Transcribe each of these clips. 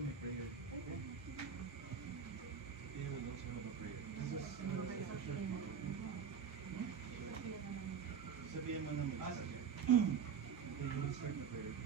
may prayer. Okay? You will also have a prayer. This is sabihin mo naman. Okay, you will start the prayer.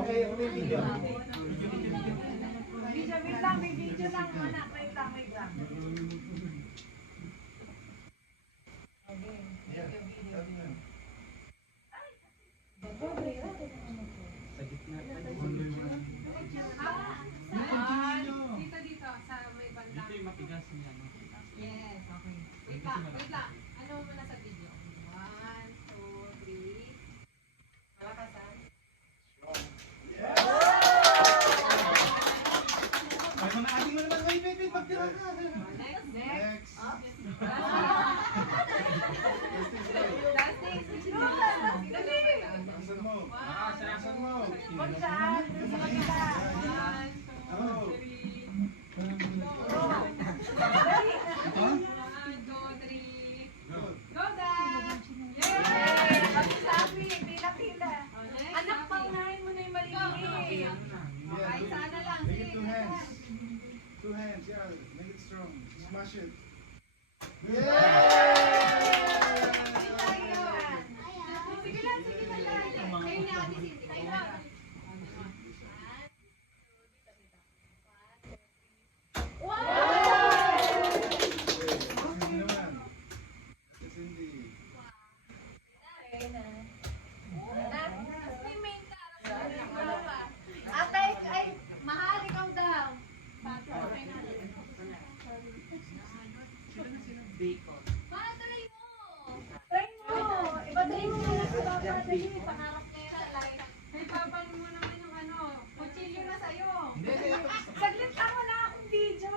Okay, video. Wait lang, may video lang, anak. Wait lang. Sa gitna. Dito, sa may banda. Dito yung matigas niya, no? Yes, okay. Wait lang. Ano muna sa video? 1, 2, 3. Malakasan. Ay, mga ating mo naman. Wait, pagtira ka. Next. Next. Lasting. Asan mo? Asan mo? Konsyal. Sa kabila. 1, 2, 3. Good. Go, Dad! Yay! Pag-sabi, pila-pila. Anak, paunahin mo na yung maliliit. Okay, sana lang. Make it 2 hands. 2 hands, yeah. Make it strong. Smash it. Yay! Sige lang. Kayo na, Ate Cindy. Kayo na. Cindy naman. Ate Cindy. Ate, ay, mahal ikaw daw. Bacon. Try mo. Iba-try mo na lang si Papa. Dali, pangarap niya yan. Ay, Papa mo naman yung ano, kutsilyo na sa'yo. Saglit lang, wala akong video.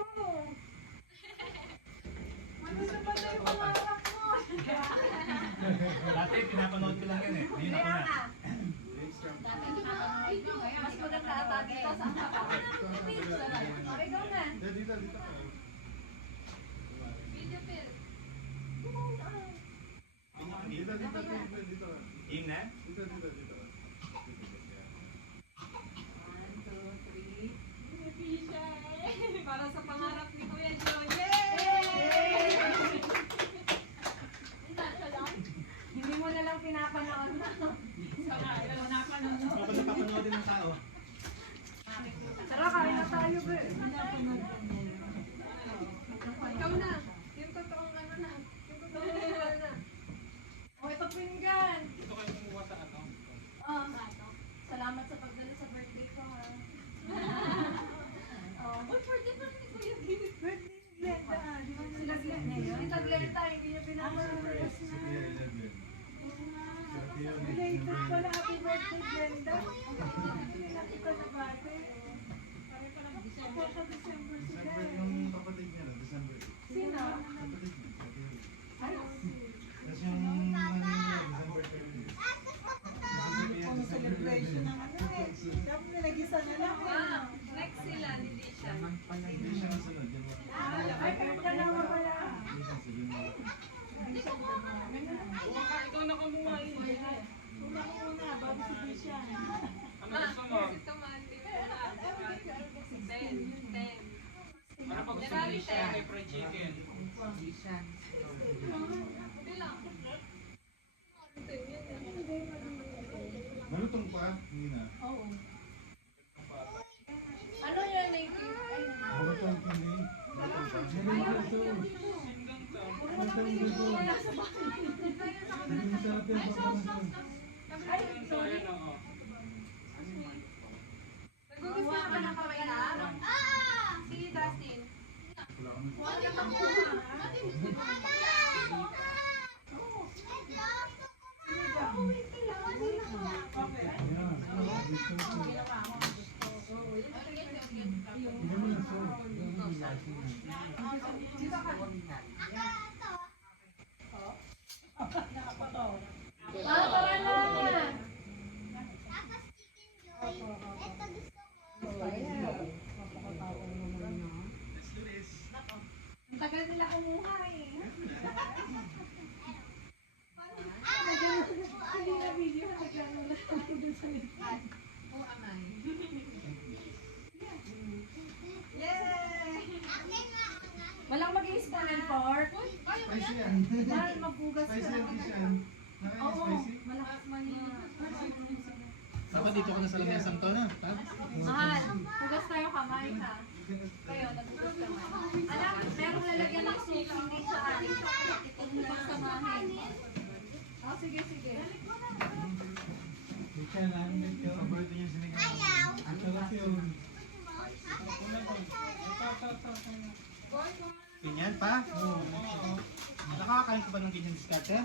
Ano na ba na yung pangarap mo? Dati pinapanood ko lang yan eh. Ngayon ako Kaya na. nga. Make strong. Mas maganda ata dito sa Okay, go na. Dito. Video film. Dito. Aim na? Dito. 1, 2, 3. Fisha. Para sa pangarap ni Kuya Joe. Yay! Hindi mo na lang pinapanood na. Kapag napapanood din ng tao. Tara, kain na tayo. Ikaw na. Yung totoong ano na. Yung totoong ano na. O, ito pinggan. Ito kayo kumuha sa ano? Salamat sa pagdala sa birthday ko, ha. Birthday pa rin ni Kuya Gilles. Birthday ni Glenda. Di ba sila Glenda yun? Tita Glenda, hindi niya pinapalabas na. Belated pala, happy birthday, Glenda. Hindi natin ka na bate. Ako sa December sila December eh. yung kapatid niya, no? December. Sino? Kapatid niya. Ay, Tapos yung nanay niya, December 30. Kung celebration ng ano eh. Dapat nilagisa na lang eh. ah, next sila, hindi siya. Hindi siya ang sunod. January. Ay, kahit dalawa pala. Hindi siya sa January. Ikaw na kamuha eh. Una ko muna, bago si Bisha. Ano gusto mo? Ito man, di mo na. 10. Ano pa gusto mo? January Siya 10. may fried chicken. Hindi lang. Malutong pa? Hindi na. Oo. Ano yun, native? Malutong pa hindi. Malutong pa. Ayaw, ayaw. Wala sa bahay. Ay, sauce. Ay, sorry. Ayan o. Nagugusto ka ng kamay na? Sige, Dustin. Wala ka na. Huwag ka makuha. Okay. Ayan. Gusto ko. Hindi mo na so. Nakapataw. Ah, tara na. Ang tagal nila kumuha eh. Hindi na video, nagano na ako dun sa likod. Walang mag-i-spoon and fork. Spicy yan. Mahal, magbugas ka Spicy na. yan, fish yan. Nakain Oo, spicy? malakas man yun. Dapat dito ka na sa lamesang to na. Mahal, hugas tayo kamay ha. Kayo, nagbugas kamay. Anak, merong lalagyan ng soup, hindi sa ating pagsamahin. Oh, sige, sige. Hindi ka lang. Paborito niya sinigang. Ang sarap yun. Ganyan pa? Oo. Nakakakain ka ba ng ganyan diskarte?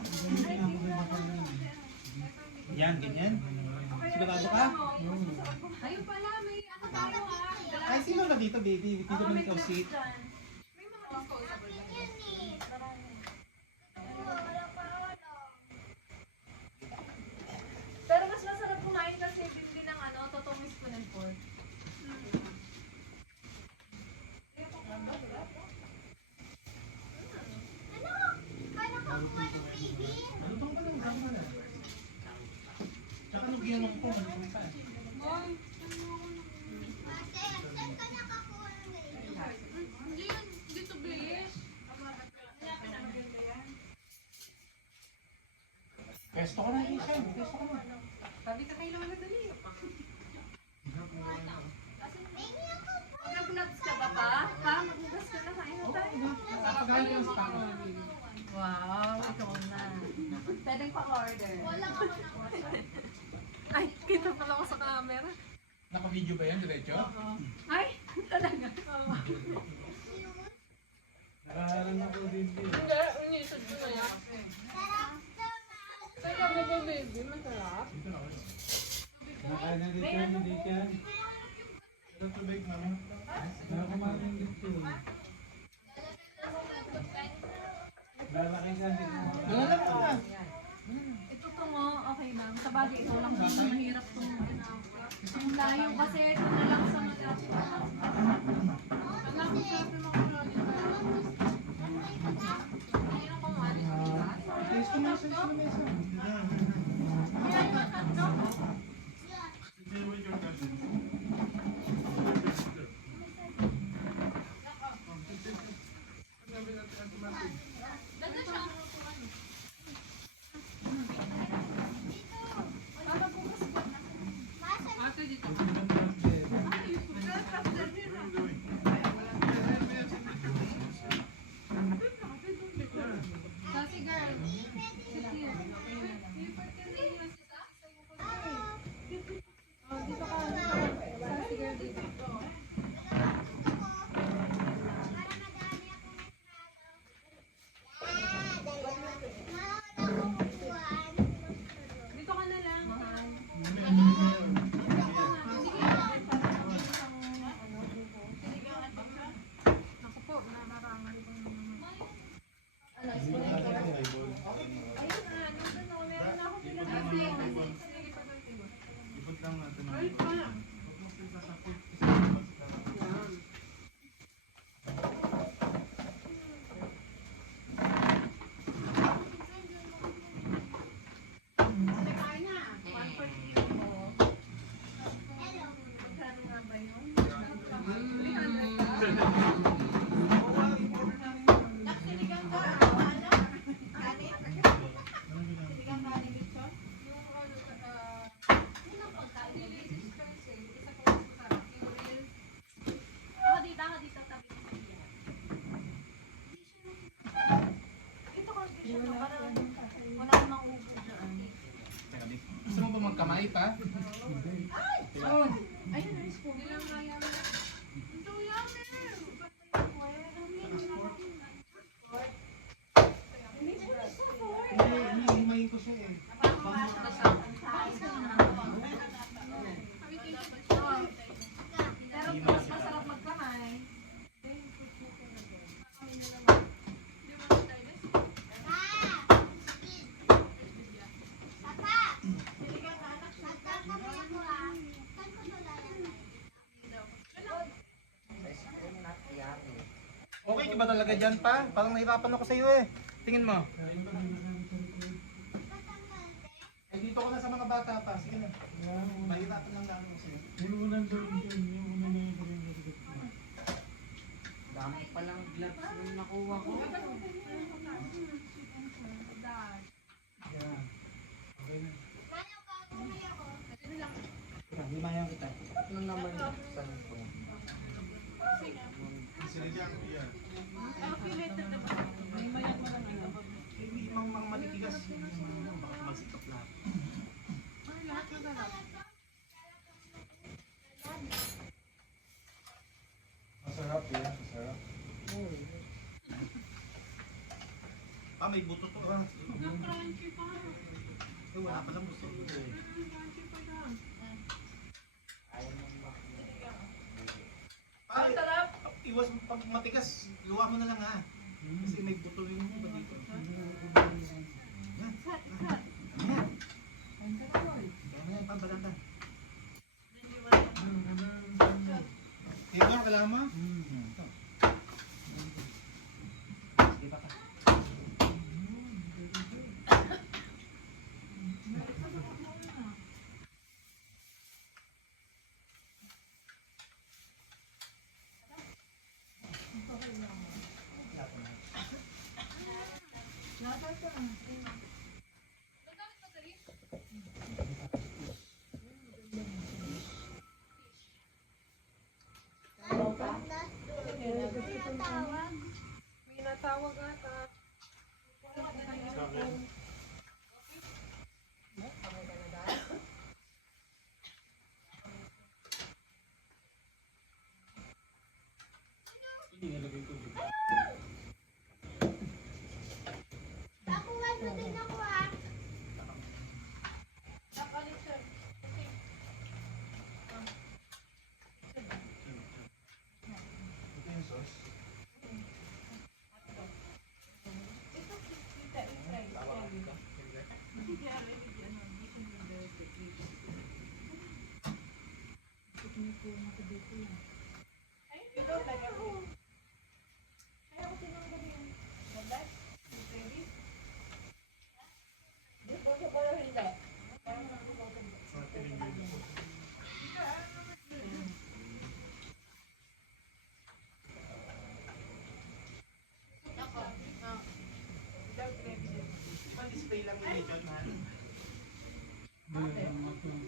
Yan, ganyan. Sigurado ka? Ayun pala, may ano tayo ha. Ay, sino na dito, baby? Dito Oo, na may ikaw glass seat. dyan. May mga disposable yan. Pero mas masarap kumain kasi bibili ng ano, totoong spoon and fork. Malutong pa lang, sabi mo na. Tsaka nung ginanong ko, malutong pa. Hindi yun, dito bilis. Pesto ko na isa, pesto ko na. Sabi ka kailangan na dali. Mag-gloves ka ba pa? Pa, maghugas ka na, kain na tayo. Nakapagahan ko lang sa tao. Wow, ikaw na. Pwedeng pa-order. Ay, kita pala ako sa camera. Naka-video ba yan, diretso? Ay, talaga. Nakahalan ako din din. Hindi, unisod ko na yan. Kaya mo ba, baby? Masarap. Dito na ako. Nakain na dito yung hindi yan. Ito tubig namin. Nakakumain dito. Lalaki ka din. Wala lang pa. Ito tungo, okay lang. Sa bagay, ito lang din mahirap tungo. Ang layo kasi, ito na lang sa malapit. Alam ko siya, pero makulogin pa. Mayroon kong alis sa bigas. Taste ko na sa lamesa. Deal with your cousin. Ganda siya. Ate, dito. Sassy girl. Sit here. Para wala namang ubo dyan. Teka, Vic. Gusto mo ba magkamay pa? Ayun, nice po. Hindi lang kaya mo. Ito yummy. Hindi, himayin ko siya eh. Pero mas masarap magkamay. Okay ka ba talaga dyan pa? Parang nahirapan ako sa iyo eh. Tingin mo. Eh dito ko na sa mga bata pa. Sige na. Mahirapan lang namin ko sa'yo. Yung unang doon yun, yung unang na yung Dami palang gloves yung nakuha ko. Yeah. Okay na. Himayan kita. Ano naman saan ko? Sinadya ko yan. Hindi mang mga malitigas. Baka magsikap lahat. Masarap yan, masarap. Ah, may buto to ah. Crunchy pa. Eh, wala palang gusto ko eh. Crunchy pa yan. Ah, sarap! Iwas pag matigas, luwa mo na lang ha. Kasi may buto yung iba dito. Yan. Yan. Yan, pambalanda. Igor, kailangan mo? Ito. Sige pa ka. May natawag ata. Hindi nalagay ko dito. Ito yung sauce. Diba display lang yun dito, ha?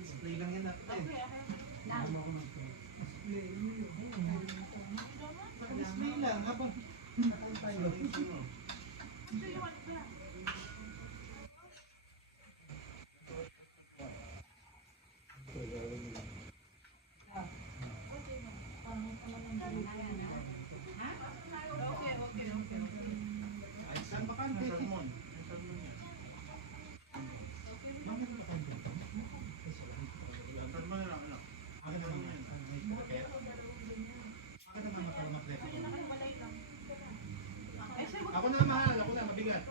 Display lang yan natin eh. Naka-display lang habang tayo. Ay, saan bakante? Salmon. Bakit bakante? Salmon na lang, anak. Akin na lang yan. Akin na naman para matrep. Ako na mahal, ako na, mabigat.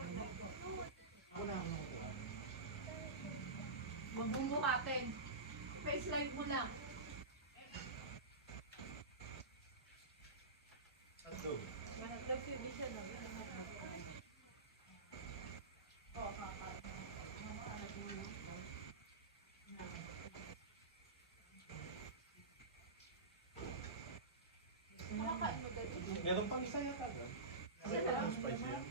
Ako na. Huwag bumbuhatin. Face live mo lang. Tatlo. Meron pang isa yata doon. Spicy yan.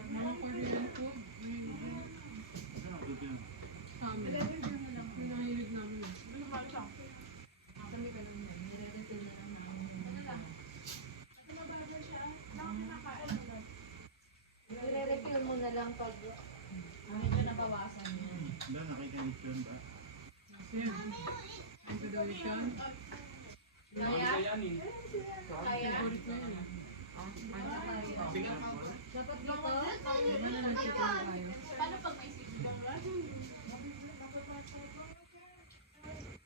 Mga Korean food. Ano, good yun. Amin. lang pag medyo nabawasan niya. Ba, nakikinig yun ba? Kaya? Kaya? Bigyan ka ako. Dapat dito? Paano pag may sisibang lang?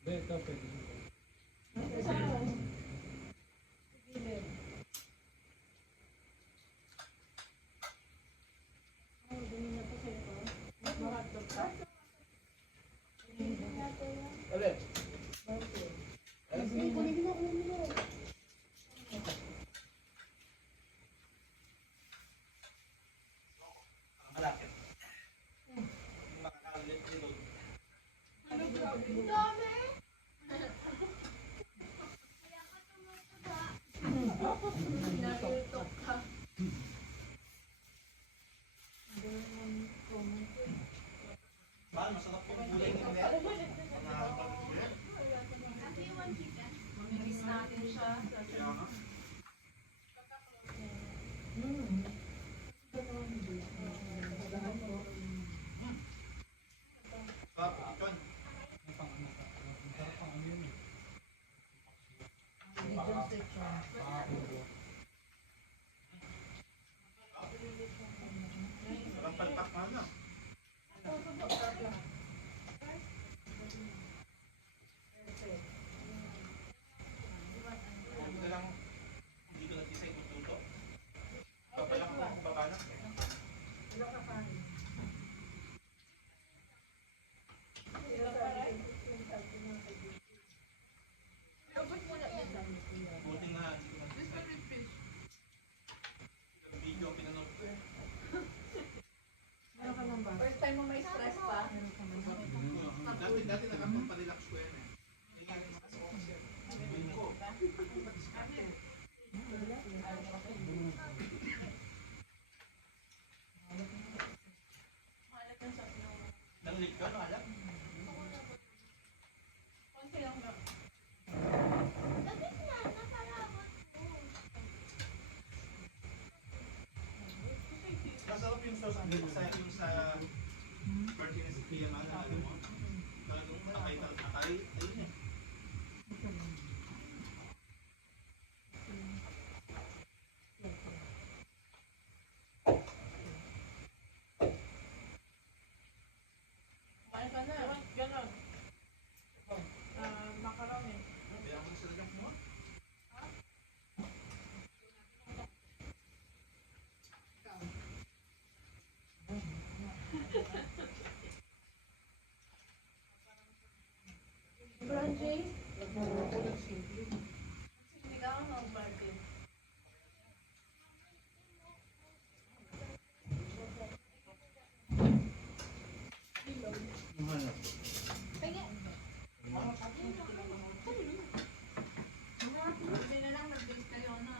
Be, ito pwede. Malapit. Makakalit dito. Mahal, masarap po ang gulay ng net. Mamilis natin siya. Kaya nga. Sarap, ikan. Sarap ang ano yun eh. Walang palpak mahal na. Huwag ka lang, hindi ko nag-decide kung tuto. Babalak ko, babalak. Buti nga, hindi ko nag-decide. Yung video ang pinanood ko. First time mo may stress pa? Dati nakapagpa-relax ko yan eh. Sabihin ko. Nang-lip ka, no? Alam? Konti lang ba? Masarap yung sauce ang yung sa birthday ni Sophia man, alam mo? Talagang akay, ayun eh. Kumain ka na. Ganon. Macaroni. Kaya mo sila dyan mo? Bronjay? Hindi ka ako mag-bargain. Yung ano? Hindi na lang mag-base kayo na.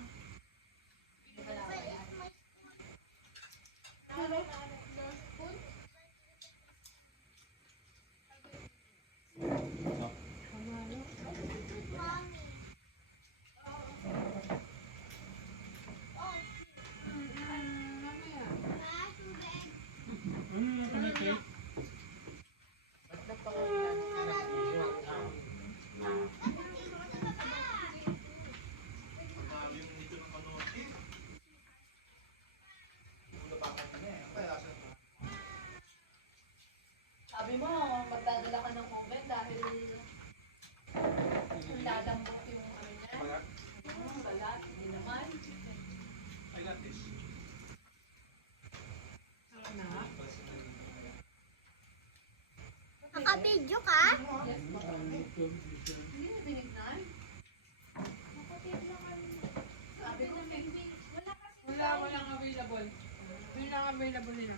Ano yung nasa may cake? Marami yung nito ng panood eh. Wala pa ako na eh. Kaya asa na. Sabi mo, magdadala ka ng moment dahil lalambot yung ano niya. Balat. Balat, hindi naman. I got this. Nakabidyo ka? Yes, po. Hindi mo tinignan? Sabi ko, Wala, walang available. Yun lang available nila.